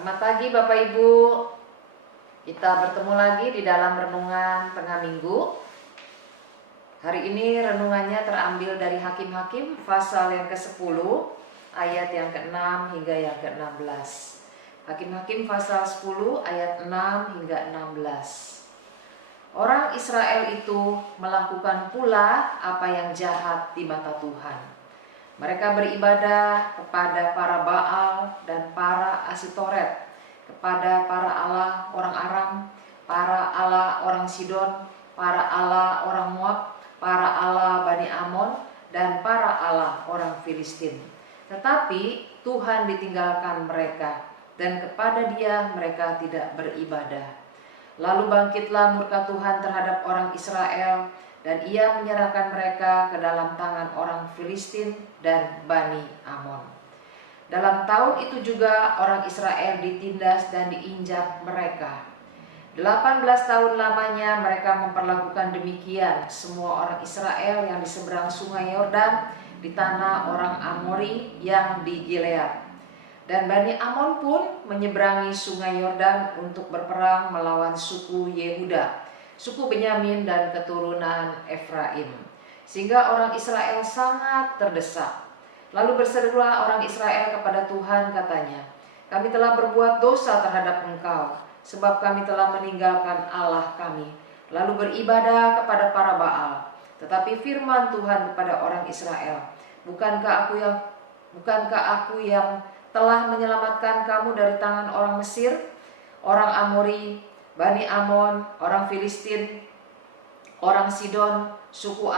Selamat pagi Bapak Ibu. Kita bertemu lagi di dalam renungan tengah minggu. Hari ini renungannya terambil dari Hakim-Hakim pasal yang ke-10 ayat yang ke-6 hingga yang ke-16. Hakim-Hakim pasal 10 ayat 6 hingga 16. Orang Israel itu melakukan pula apa yang jahat di mata Tuhan. Mereka beribadah kepada para Baal dan para Asitoret, kepada para Allah orang Aram, para Allah orang Sidon, para Allah orang Moab, para Allah Bani Amon, dan para Allah orang Filistin. Tetapi Tuhan ditinggalkan mereka, dan kepada Dia mereka tidak beribadah. Lalu bangkitlah murka Tuhan terhadap orang Israel, dan Ia menyerahkan mereka ke dalam tangan orang Filistin dan Bani Amon. Dalam tahun itu juga orang Israel ditindas dan diinjak mereka. 18 tahun lamanya mereka memperlakukan demikian semua orang Israel yang di seberang sungai Yordan di tanah orang Amori yang di Gilead. Dan Bani Amon pun menyeberangi sungai Yordan untuk berperang melawan suku Yehuda, suku Benyamin dan keturunan Efraim. Sehingga orang Israel sangat terdesak. Lalu berserulah orang Israel kepada Tuhan, katanya, "Kami telah berbuat dosa terhadap Engkau, sebab kami telah meninggalkan Allah kami, lalu beribadah kepada para Baal." Tetapi firman Tuhan kepada orang Israel, Bukankah aku yang telah menyelamatkan kamu dari tangan orang Mesir, orang Amori, Bani Amon, orang Filistin, orang Sidon, suku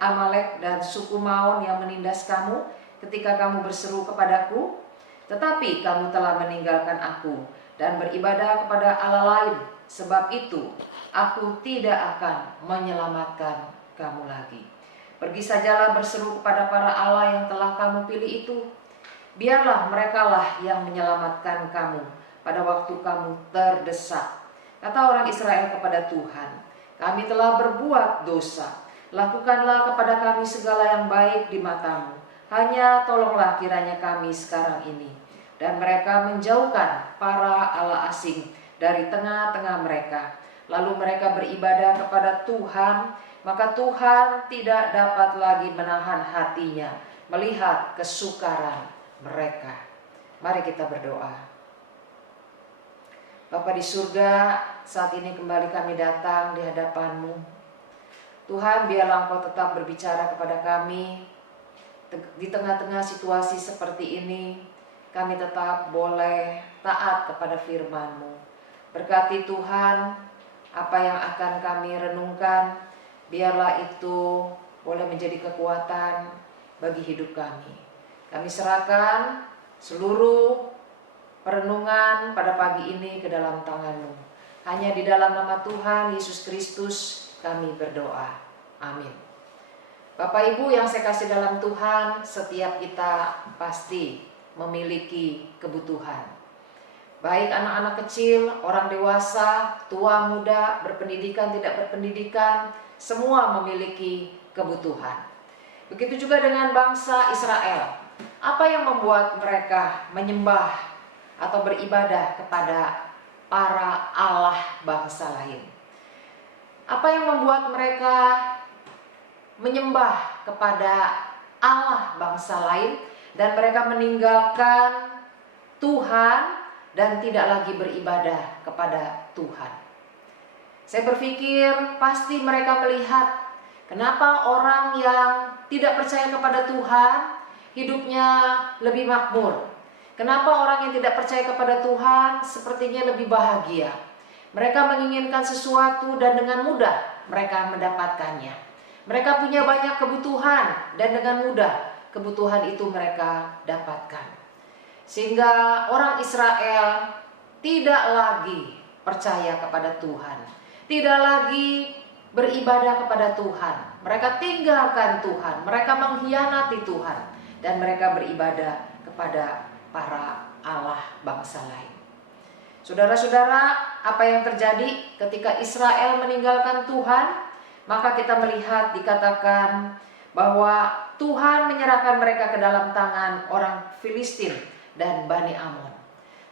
Amalek, dan suku Maon yang menindas kamu ketika kamu berseru kepadaku? Tetapi kamu telah meninggalkan aku dan beribadah kepada Allah lain. Sebab itu aku tidak akan menyelamatkan kamu lagi. Pergi sajalah berseru kepada para Allah yang telah kamu pilih itu. Biarlah merekalah yang menyelamatkan kamu pada waktu kamu terdesak. Kata orang Israel kepada Tuhan, "Kami telah berbuat dosa. Lakukanlah kepada kami segala yang baik di matamu. Hanya tolonglah kiranya kami sekarang ini." Dan mereka menjauhkan para Allah asing dari tengah-tengah mereka. Lalu mereka beribadah kepada Tuhan, maka Tuhan tidak dapat lagi menahan hatinya melihat kesukaran mereka. Mari kita berdoa. Bapa di surga, saat ini kembali kami datang di hadapan-Mu. Tuhan, biarlah Engkau tetap berbicara kepada kami. Di tengah-tengah situasi seperti ini, kami tetap boleh taat kepada firman-Mu. Berkati Tuhan, apa yang akan kami renungkan, biarlah itu boleh menjadi kekuatan bagi hidup kami. Kami serahkan seluruh perenungan pada pagi ini ke dalam tangan-Mu. Hanya di dalam nama Tuhan Yesus Kristus kami berdoa. Amin. Bapak Ibu yang saya kasih dalam Tuhan, setiap kita pasti memiliki kebutuhan. Baik anak-anak kecil, orang dewasa, tua, muda, berpendidikan, tidak berpendidikan, semua memiliki kebutuhan. Begitu juga dengan bangsa Israel. Apa yang membuat mereka menyembah atau beribadah kepada para Allah bangsa lain? Apa yang membuat mereka menyembah kepada Allah bangsa lain dan mereka meninggalkan Tuhan dan tidak lagi beribadah kepada Tuhan? Saya berpikir pasti mereka melihat kenapa orang yang tidak percaya kepada Tuhan hidupnya lebih makmur. Kenapa orang yang tidak percaya kepada Tuhan sepertinya lebih bahagia. Mereka menginginkan sesuatu dan dengan mudah mereka mendapatkannya. Mereka punya banyak kebutuhan dan dengan mudah kebutuhan itu mereka dapatkan. Sehingga orang Israel tidak lagi percaya kepada Tuhan, tidak lagi beribadah kepada Tuhan. Mereka tinggalkan Tuhan, mereka mengkhianati Tuhan, dan mereka beribadah kepada para Allah bangsa lain. Saudara-saudara, apa yang terjadi ketika Israel meninggalkan Tuhan? Maka kita melihat dikatakan bahwa Tuhan menyerahkan mereka ke dalam tangan orang Filistin dan Bani Amon.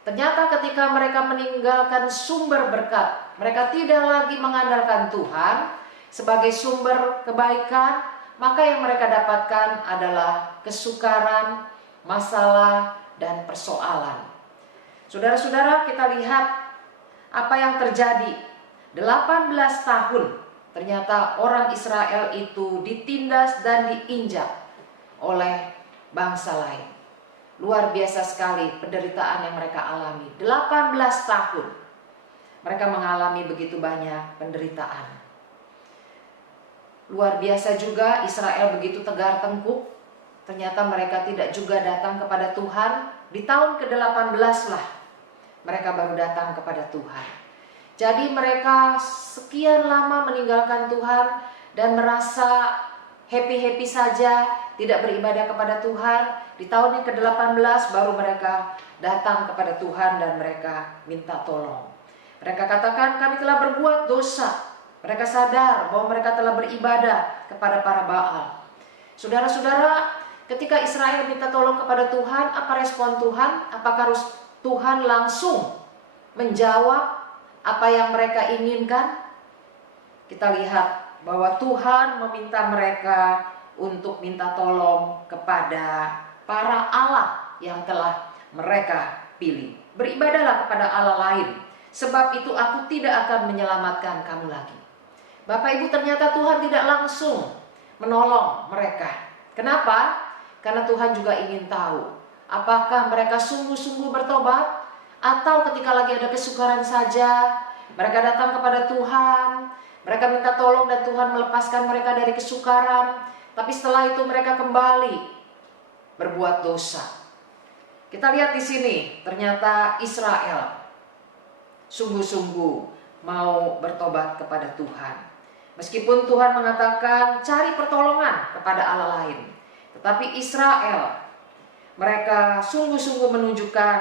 Ternyata ketika mereka meninggalkan sumber berkat, mereka tidak lagi mengandalkan Tuhan sebagai sumber kebaikan, maka yang mereka dapatkan adalah kesukaran, masalah, dan persoalan. Saudara-saudara, kita lihat apa yang terjadi. 18 tahun ternyata orang Israel itu ditindas dan diinjak oleh bangsa lain. Luar biasa sekali penderitaan yang mereka alami. 18 tahun mereka mengalami begitu banyak penderitaan. Luar biasa juga Israel begitu tegar tengkuk. Ternyata mereka tidak juga datang kepada Tuhan. Di tahun ke-18 lah mereka baru datang kepada Tuhan. Jadi mereka sekian lama meninggalkan Tuhan dan merasa happy-happy saja, tidak beribadah kepada Tuhan. Di tahun yang ke-18 baru mereka datang kepada Tuhan dan mereka minta tolong. Mereka katakan, kami telah berbuat dosa. Mereka sadar bahwa mereka telah beribadah kepada para Baal. Saudara-saudara, ketika Israel minta tolong kepada Tuhan, apa respon Tuhan? Apakah Tuhan langsung menjawab apa yang mereka inginkan? Kita lihat bahwa Tuhan meminta mereka untuk minta tolong kepada para Allah yang telah mereka pilih. Beribadahlah kepada Allah lain, sebab itu aku tidak akan menyelamatkan kamu lagi. Bapak Ibu, ternyata Tuhan tidak langsung menolong mereka. Kenapa? Karena Tuhan juga ingin tahu apakah mereka sungguh-sungguh bertobat, atau ketika lagi ada kesukaran saja mereka datang kepada Tuhan, mereka minta tolong dan Tuhan melepaskan mereka dari kesukaran, tapi setelah itu mereka kembali berbuat dosa. Kita lihat di sini, ternyata Israel sungguh-sungguh mau bertobat kepada Tuhan. Meskipun Tuhan mengatakan cari pertolongan kepada Allah lain, tetapi Israel, mereka sungguh-sungguh menunjukkan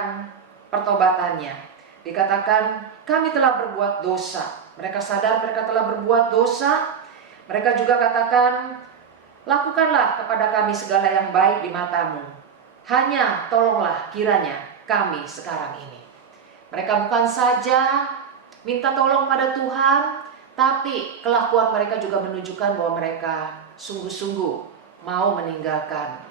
pertobatannya. Dikatakan kami telah berbuat dosa. Mereka sadar mereka telah berbuat dosa. Mereka juga katakan, lakukanlah kepada kami segala yang baik di matamu. Hanya tolonglah kiranya kami sekarang ini. Mereka bukan saja minta tolong pada Tuhan, tapi kelakuan mereka juga menunjukkan bahwa mereka sungguh-sungguh mau meninggalkan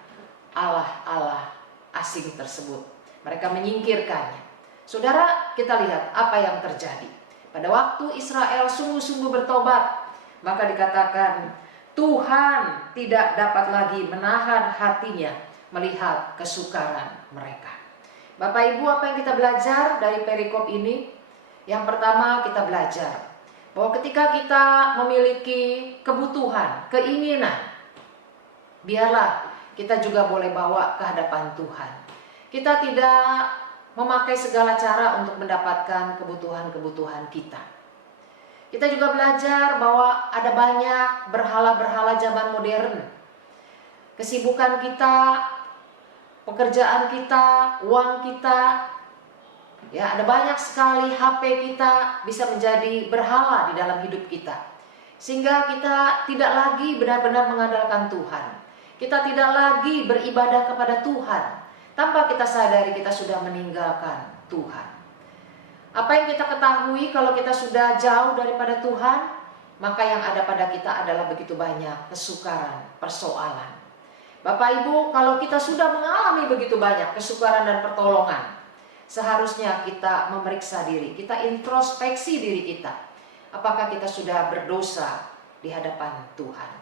Allah-Allah asing tersebut. Mereka menyingkirkannya. Saudara, kita lihat apa yang terjadi. Pada waktu Israel sungguh-sungguh bertobat, maka dikatakan Tuhan tidak dapat lagi menahan hatinya melihat kesukaran mereka. Bapak Ibu, apa yang kita belajar dari perikop ini? Yang pertama, kita belajar bahwa ketika kita memiliki kebutuhan, keinginan, biarlah kita juga boleh bawa ke hadapan Tuhan. Kita tidak memakai segala cara untuk mendapatkan kebutuhan-kebutuhan kita. Kita juga belajar bahwa ada banyak berhala-berhala zaman modern. Kesibukan kita, pekerjaan kita, uang kita, ya ada banyak sekali HP kita bisa menjadi berhala di dalam hidup kita. Sehingga kita tidak lagi benar-benar mengandalkan Tuhan. Kita tidak lagi beribadah kepada Tuhan. Tanpa kita sadari kita sudah meninggalkan Tuhan. Apa yang kita ketahui kalau kita sudah jauh daripada Tuhan, maka yang ada pada kita adalah begitu banyak kesukaran, persoalan. Bapak Ibu, kalau kita sudah mengalami begitu banyak kesukaran dan pertolongan, seharusnya kita memeriksa diri, kita introspeksi diri kita. Apakah kita sudah berdosa di hadapan Tuhan?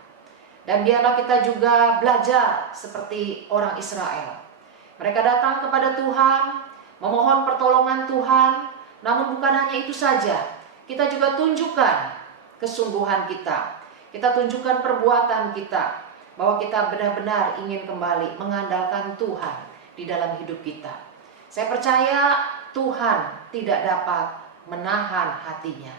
Dan biarlah kita juga belajar seperti orang Israel. Mereka datang kepada Tuhan, memohon pertolongan Tuhan. Namun bukan hanya itu saja, kita juga tunjukkan kesungguhan kita. Kita tunjukkan perbuatan kita, bahwa kita benar-benar ingin kembali mengandalkan Tuhan di dalam hidup kita. Saya percaya Tuhan tidak dapat menahan hatinya.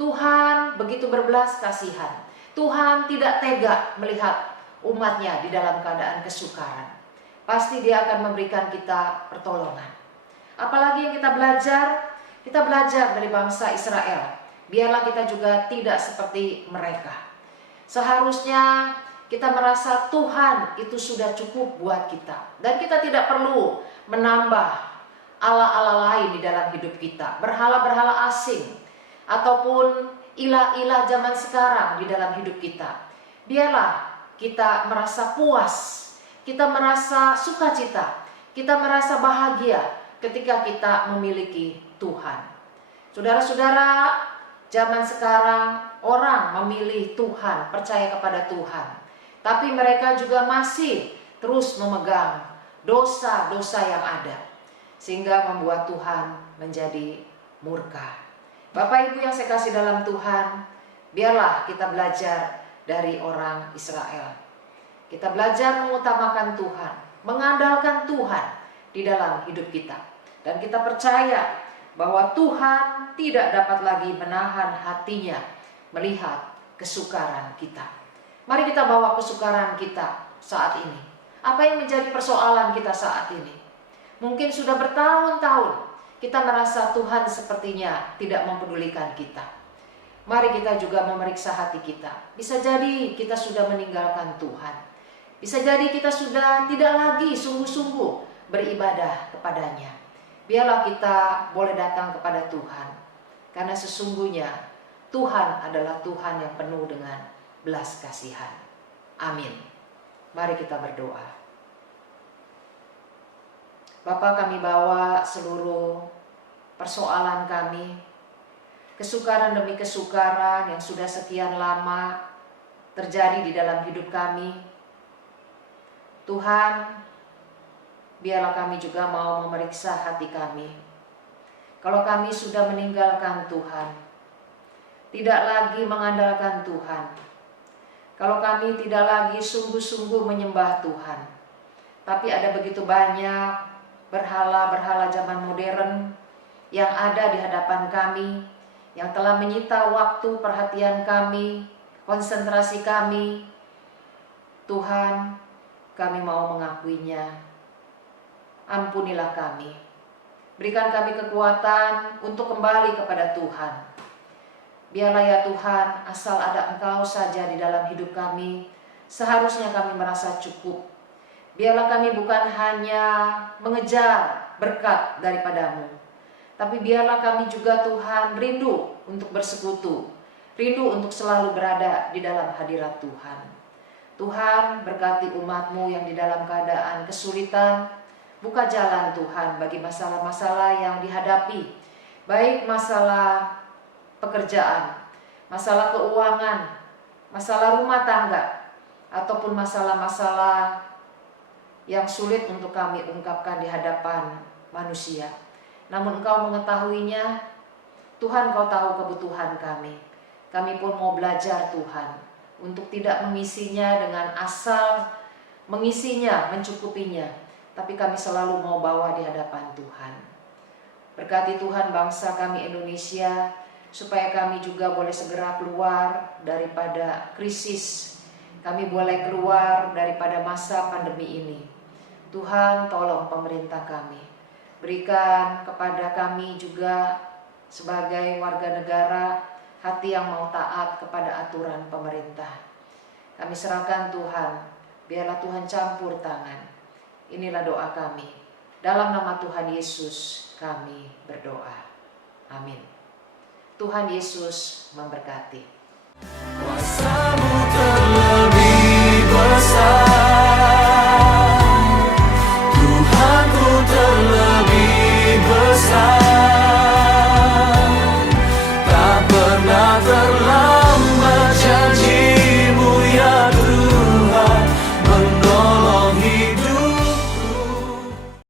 Tuhan begitu berbelas kasihan. Tuhan tidak tega melihat umatnya di dalam keadaan kesukaran. Pasti Dia akan memberikan kita pertolongan. Apalagi yang kita belajar? Kita belajar dari bangsa Israel. Biarlah kita juga tidak seperti mereka. Seharusnya kita merasa Tuhan itu sudah cukup buat kita. Dan kita tidak perlu menambah Allah-Allah lain di dalam hidup kita, berhala-berhala asing, ataupun ilah-ilah zaman sekarang di dalam hidup kita. Biarlah kita merasa puas, kita merasa sukacita, kita merasa bahagia ketika kita memiliki Tuhan. Saudara-saudara, zaman sekarang orang memilih Tuhan, percaya kepada Tuhan, tapi mereka juga masih terus memegang dosa-dosa yang ada, sehingga membuat Tuhan menjadi murka. Bapak Ibu yang saya kasih dalam Tuhan, biarlah kita belajar dari orang Israel. Kita belajar mengutamakan Tuhan, mengandalkan Tuhan di dalam hidup kita. Dan kita percaya bahwa Tuhan tidak dapat lagi menahan hatinya melihat kesukaran kita. Mari kita bawa kesukaran kita saat ini. Apa yang menjadi persoalan kita saat ini? Mungkin sudah bertahun-tahun kita merasa Tuhan sepertinya tidak mempedulikan kita. Mari kita juga memeriksa hati kita. Bisa jadi kita sudah meninggalkan Tuhan. Bisa jadi kita sudah tidak lagi sungguh-sungguh beribadah kepadanya. Biarlah kita boleh datang kepada Tuhan, karena sesungguhnya Tuhan adalah Tuhan yang penuh dengan belas kasihan. Amin. Mari kita berdoa. Bapa, kami bawa seluruh persoalan kami, kesukaran demi kesukaran yang sudah sekian lama terjadi di dalam hidup kami. Tuhan, biarlah kami juga mau memeriksa hati kami. Kalau kami sudah meninggalkan Tuhan, tidak lagi mengandalkan Tuhan, kalau kami tidak lagi sungguh-sungguh menyembah Tuhan, tapi ada begitu banyak berhala-berhala zaman modern yang ada di hadapan kami, yang telah menyita waktu perhatian kami, konsentrasi kami. Tuhan, kami mau mengakuinya. Ampunilah kami. Berikan kami kekuatan untuk kembali kepada Tuhan. Biarlah ya Tuhan, asal ada Engkau saja di dalam hidup kami, seharusnya kami merasa cukup. Biarlah kami bukan hanya mengejar berkat daripadamu, tapi biarlah kami juga Tuhan rindu untuk bersekutu, rindu untuk selalu berada di dalam hadirat Tuhan. Tuhan, berkati umat-Mu yang di dalam keadaan kesulitan. Buka jalan Tuhan bagi masalah-masalah yang dihadapi, baik masalah pekerjaan, masalah keuangan, masalah rumah tangga, ataupun masalah-masalah yang sulit untuk kami ungkapkan di hadapan manusia. Namun Engkau mengetahuinya. Tuhan, Kau tahu kebutuhan kami. Kami pun mau belajar Tuhan untuk tidak mengisinya dengan asal mengisinya, mencukupinya, tapi kami selalu mau bawa di hadapan Tuhan. Berkati Tuhan bangsa kami Indonesia, supaya kami juga boleh segera keluar daripada krisis. Kami boleh keluar daripada masa pandemi ini. Tuhan, tolong pemerintah kami. Berikan kepada kami juga sebagai warga negara hati yang mau taat kepada aturan pemerintah. Kami serahkan Tuhan, biarlah Tuhan campur tangan. Inilah doa kami. Dalam nama Tuhan Yesus kami berdoa. Amin. Tuhan Yesus memberkati.